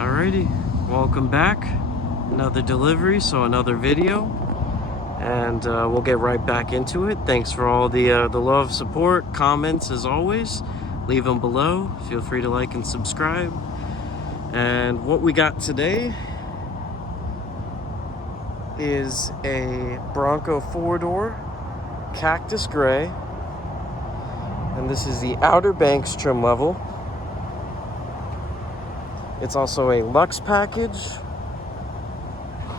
Alrighty, welcome back. Another delivery, so another video, and we'll get right back into it. Thanks for all the love, support, comments as always. Leave them below. Feel free to like and subscribe. And what we got today is a Bronco 4-door Cactus Gray, and this is the Outer Banks trim level. It's also a Luxe package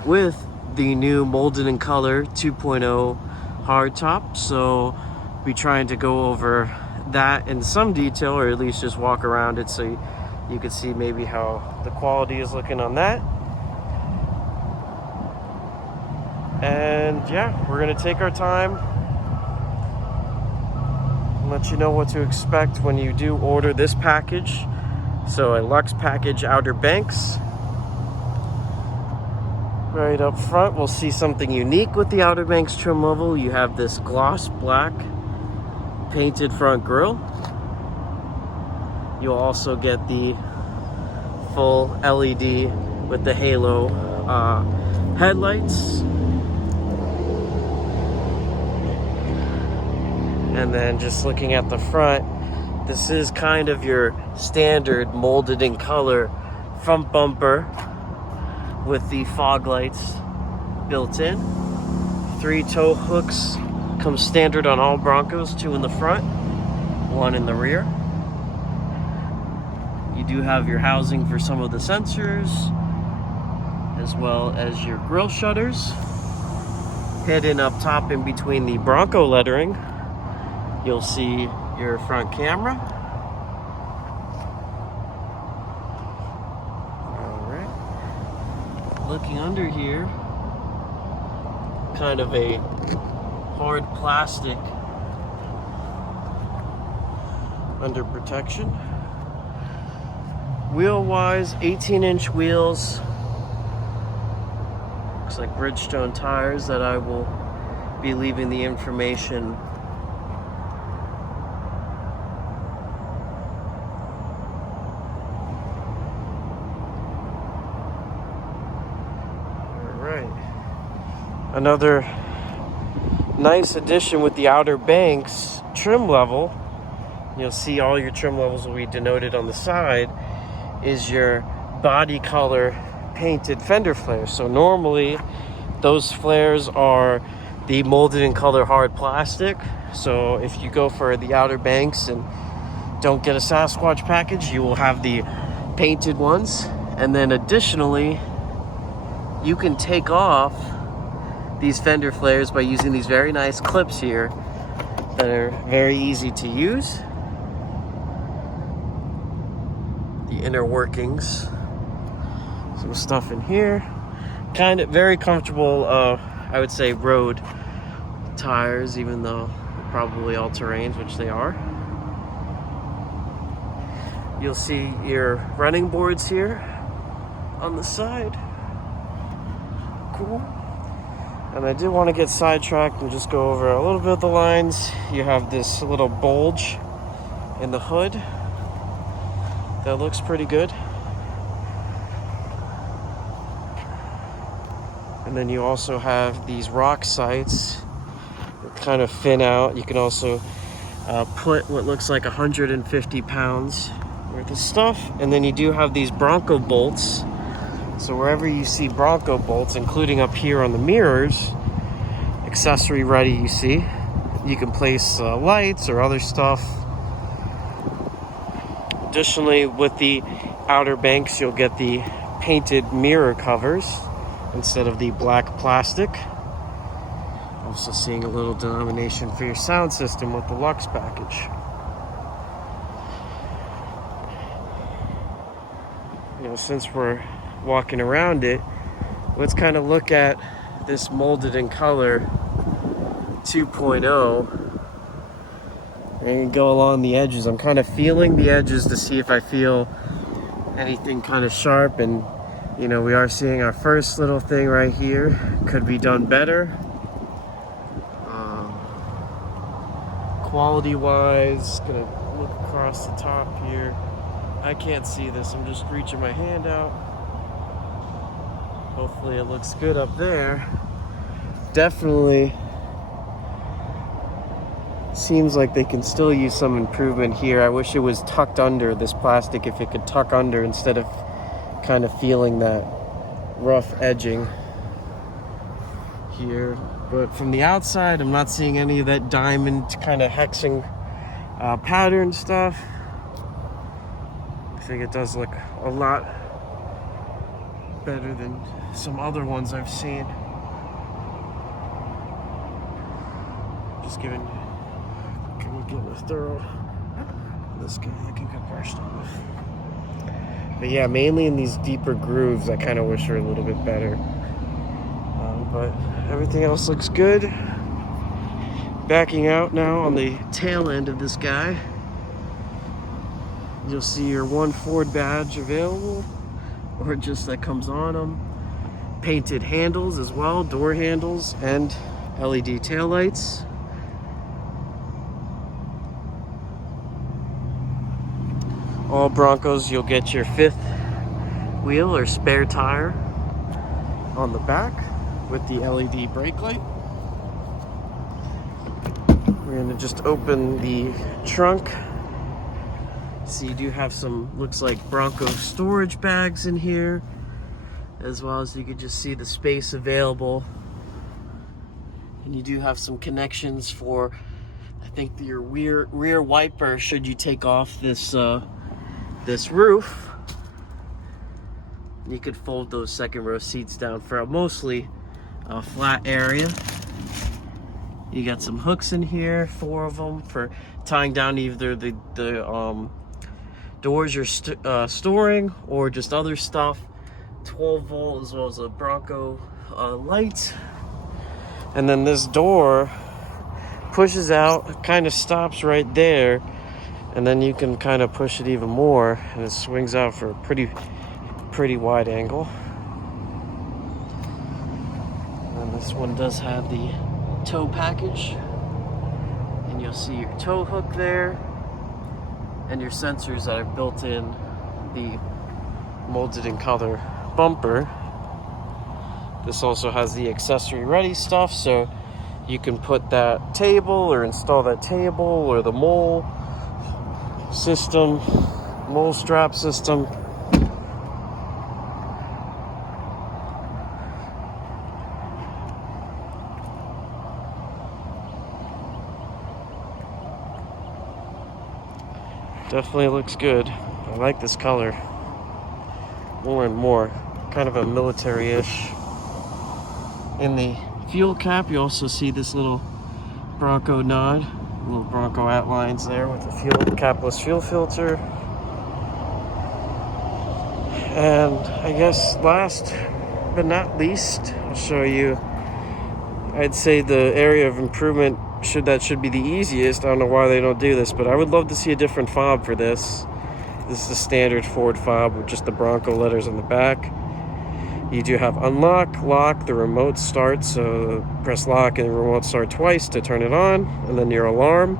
with the new molded in color 2.0 hard top. So we'll be trying to go over that in some detail, or at least just walk around it so you can see maybe how the quality is looking on that. And yeah, we're gonna take our time and let you know what to expect when you do order this package. So a Luxe package, Outer Banks. Right up front, we'll see something unique with the Outer Banks trim level. You have this gloss black painted front grille. You'll also get the full LED with the halo headlights. And then just looking at the front, this is kind of your standard molded in color front bumper with the fog lights built in. 3 tow hooks come standard on all Broncos, 2 in the front, 1 in the rear. You do have your housing for some of the sensors, as well as your grille shutters. Hidden up top in between the Bronco lettering, you'll see your front camera. Alright. Looking under here, kind of a hard plastic under protection. Wheel-wise, 18-inch wheels. Looks like Bridgestone tires that I will be leaving the information Another nice addition with the Outer Banks trim level, you'll see all your trim levels will be denoted on the side, is your body color painted fender flares. So normally those flares are the molded in color hard plastic. So if you go for the Outer Banks and don't get a Sasquatch package, you will have the painted ones. And then additionally, you can take off these fender flares by using these very nice clips here that are very easy to use. The inner workings, some stuff in here, kind of very comfortable, I would say road tires, even though they're probably all terrains, which they are. You'll see your running boards here on the side. Cool. And I did want to get sidetracked and just go over a little bit of the lines. You have this little bulge in the hood that looks pretty good. And then you also have these rock sights that kind of fin out. You can also put what looks like 150 pounds worth of stuff. And then you do have these Bronco bolts. So wherever you see Bronco bolts, including up here on the mirrors, accessory ready you see, you can place lights or other stuff. Additionally, with the Outer Banks, you'll get the painted mirror covers instead of the black plastic. Also seeing a little denomination for your sound system with the Luxe package. You know, since we're walking around it, let's kind of look at this molded in color 2.0 and go along the edges. I'm kind of feeling the edges to see if I feel anything kind of sharp, and you know, we are seeing our first little thing right here. Could be done better. Quality wise, gonna look across the top here. I can't see this, I'm just reaching my hand out. Hopefully it looks good up there. Definitely seems like they can still use some improvement here. I wish it was tucked under, this plastic, if it could tuck under instead of kind of feeling that rough edging here. But from the outside, I'm not seeing any of that diamond kind of hexing pattern stuff. I think it does look a lot better than some other ones I've seen. Just giving a thorough this guy. I can get brushed off. But yeah, mainly in these deeper grooves, I kind of wish were a little bit better. But everything else looks good. Backing out now on the tail end of this guy. You'll see your one Ford badge available, or just that comes on them. Painted handles as well, door handles, and LED taillights. All Broncos, you'll get your fifth wheel or spare tire on the back with the LED brake light. We're gonna just open the trunk. So you do have some, looks like Bronco storage bags in here, as well as you could just see the space available. And you do have some connections for, I think, your rear wiper should you take off this this roof. You could fold those second row seats down for a mostly flat area. You got some hooks in here, 4 of them, for tying down either the doors you're storing or just other stuff. 12 volt as well as a Bronco light. And then this door pushes out, kind of stops right there, and then you can kind of push it even more, and it swings out for a pretty wide angle. And this one does have the tow package, and you'll see your tow hook there and your sensors that are built in the molded in color bumper. This also has the accessory ready stuff, so you can put that table or install that table or the mole strap system. Definitely looks good. I like this color more and more. Kind of a military-ish. In the fuel cap, you also see this little Bronco nod. Little Bronco outlines there with the capless fuel filter. And I guess last but not least, I'll show you, I'd say the area of improvement should be the easiest. I don't know why they don't do this, but I would love to see a different fob for this. This is the standard Ford fob with just the Bronco letters on the back. You do have unlock, lock, the remote start, so press lock and the remote start twice to turn it on, and then your alarm.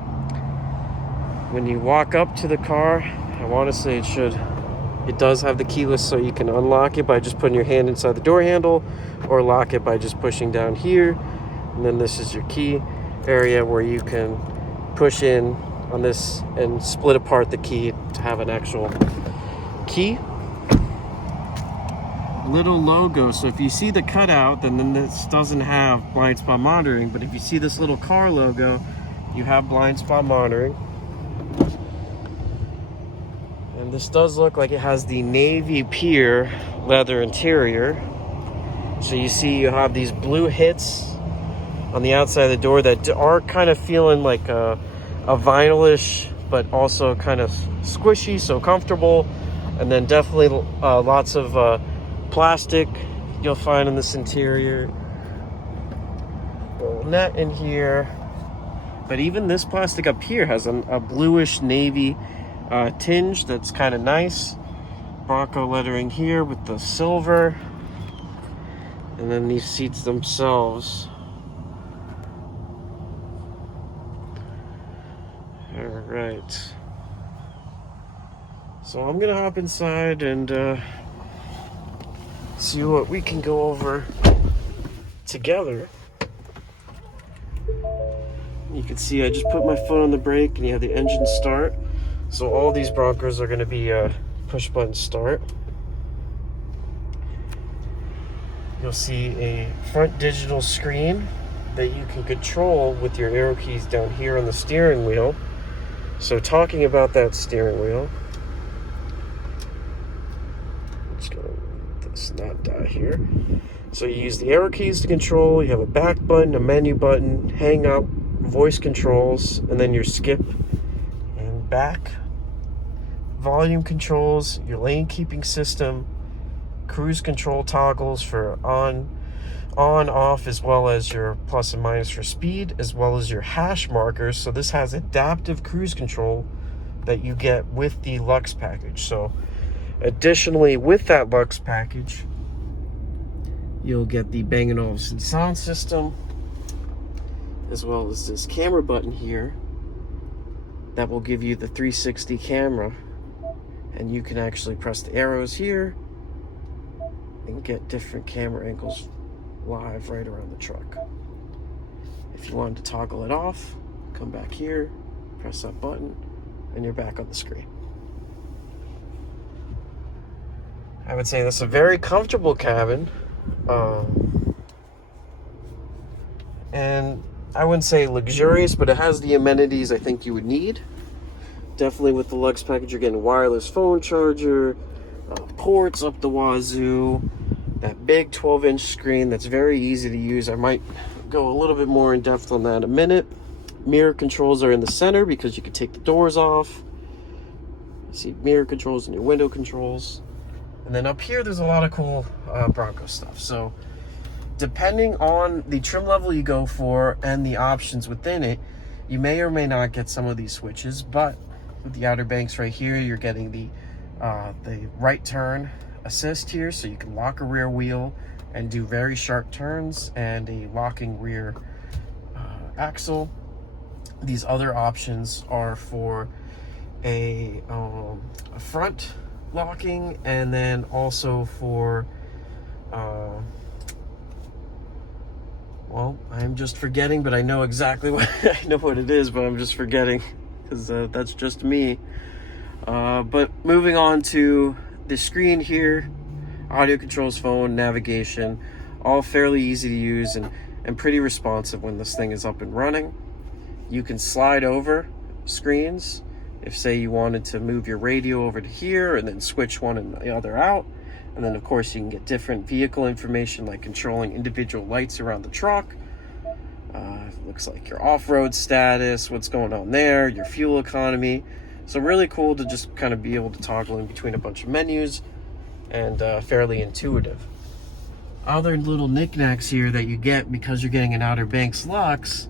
When you walk up to the car, I want to say it does have the keyless, so you can unlock it by just putting your hand inside the door handle, or lock it by just pushing down here. And then this is your key area where you can push in on this and split apart the key to have an actual key. Little logo, so if you see the cutout, then this doesn't have blind spot monitoring, but if you see this little car logo, you have blind spot monitoring. And this does look like it has the navy Pier leather interior. So you see you have these blue hits on the outside of the door that are kind of feeling like a vinylish, but also kind of squishy, so comfortable. And then definitely lots of plastic you'll find in this interior. Little net in here. But even this plastic up here has a bluish navy tinge that's kind of nice. Bronco lettering here with the silver. And then these seats themselves. Alright. So I'm gonna hop inside and see what we can go over together. You can see I just put my foot on the brake and you have the engine start. So all these Broncos are going to be push button start. You'll see a front digital screen that you can control with your arrow keys down here on the steering wheel. So talking about that steering wheel, let's go let this not die here. So you use the arrow keys to control. You have a back button, a menu button, hang up, voice controls, and then your skip and back. Volume controls, your lane keeping system, cruise control toggles for on, off, as well as your plus and minus for speed, as well as your hash markers. So this has adaptive cruise control that you get with the Lux package. So additionally, with that Lux package, you'll get the Bang & Olufsen sound system, as well as this camera button here that will give you the 360 camera, and you can actually press the arrows here and get different camera angles live right around the truck. If you wanted to toggle it off, come back here, press that button, and you're back on the screen. I would say this is a very comfortable cabin, and I wouldn't say luxurious, but it has the amenities I think you would need. Definitely with the Lux package, you're getting wireless phone charger, ports up the wazoo, that big 12-inch screen that's very easy to use. I might go a little bit more in depth on that in a minute. Mirror controls are in the center because you can take the doors off. You see mirror controls and your window controls. And then up here, there's a lot of cool Bronco stuff. So depending on the trim level you go for and the options within it, you may or may not get some of these switches, but with the Outer Banks right here, you're getting the right turn assist here, so you can lock a rear wheel and do very sharp turns, and a locking rear axle. These other options are for a front locking, and then also for well, I'm just forgetting, but I know exactly what I know what it is, but I'm just forgetting because that's just me. But moving on to the screen here, audio controls, phone, navigation, all fairly easy to use and pretty responsive when this thing is up and running. You can slide over screens if, say, you wanted to move your radio over to here and then switch one and the other out. And then, of course, you can get different vehicle information like controlling individual lights around the truck. Looks like your off-road status, what's going on there, your fuel economy. So really cool to just kind of be able to toggle in between a bunch of menus, and fairly intuitive. Other little knickknacks here that you get because you're getting an Outer Banks Lux,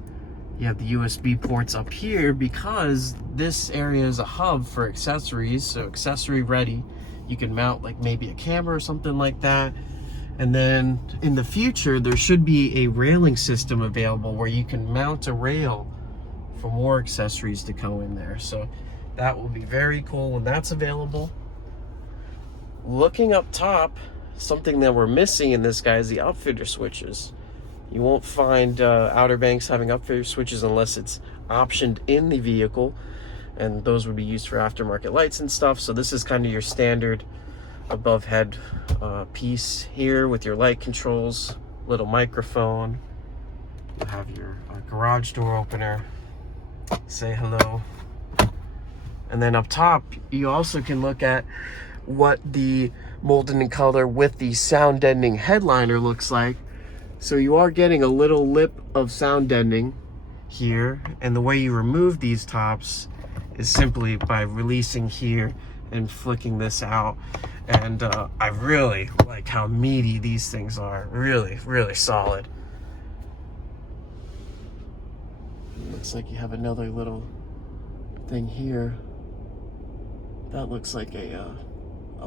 you have the USB ports up here because this area is a hub for accessories, so accessory ready. You can mount like maybe a camera or something like that. And then in the future, there should be a railing system available where you can mount a rail for more accessories to go in there. So that will be very cool when that's available. Looking up top, something that we're missing in this guy is the outfitter switches. You won't find Outer Banks having outfitter switches unless it's optioned in the vehicle, and those would be used for aftermarket lights and stuff. So this is kind of your standard above head piece here with your light controls, little microphone. You have your garage door opener, say hello. And then up top, you also can look at what the molded in color with the sound deadening headliner looks like. So you are getting a little lip of sound deadening here, and the way you remove these tops is simply by releasing here and flicking this out. And I really like how meaty these things are. Really, really solid. Looks like you have another little thing here. That looks like a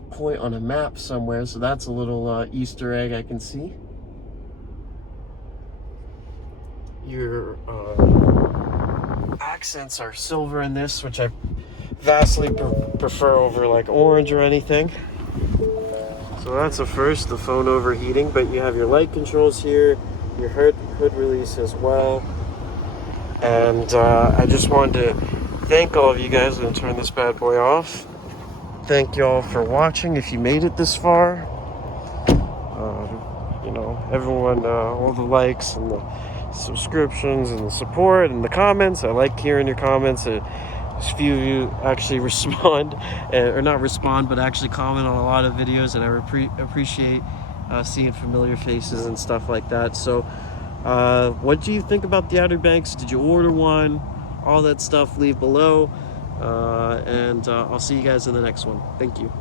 point on a map somewhere, so that's a little Easter egg I can see. Your accents are silver in this, which I vastly prefer over like orange or anything. So So that's a first, the phone overheating, but you have your light controls here, your hood release as well. And I just wanted to thank all of you guys. I'm going to turn this bad boy off. Thank you all for watching if you made it this far. You know, everyone, all the likes and the subscriptions and the support and the comments. I like hearing your comments. A few of you actually respond, or not respond, but actually comment on a lot of videos, and I appreciate seeing familiar faces and stuff like that. So what do you think about the Outer Banks? Did you order one? All that stuff, leave below. And I'll see you guys in the next one. Thank you.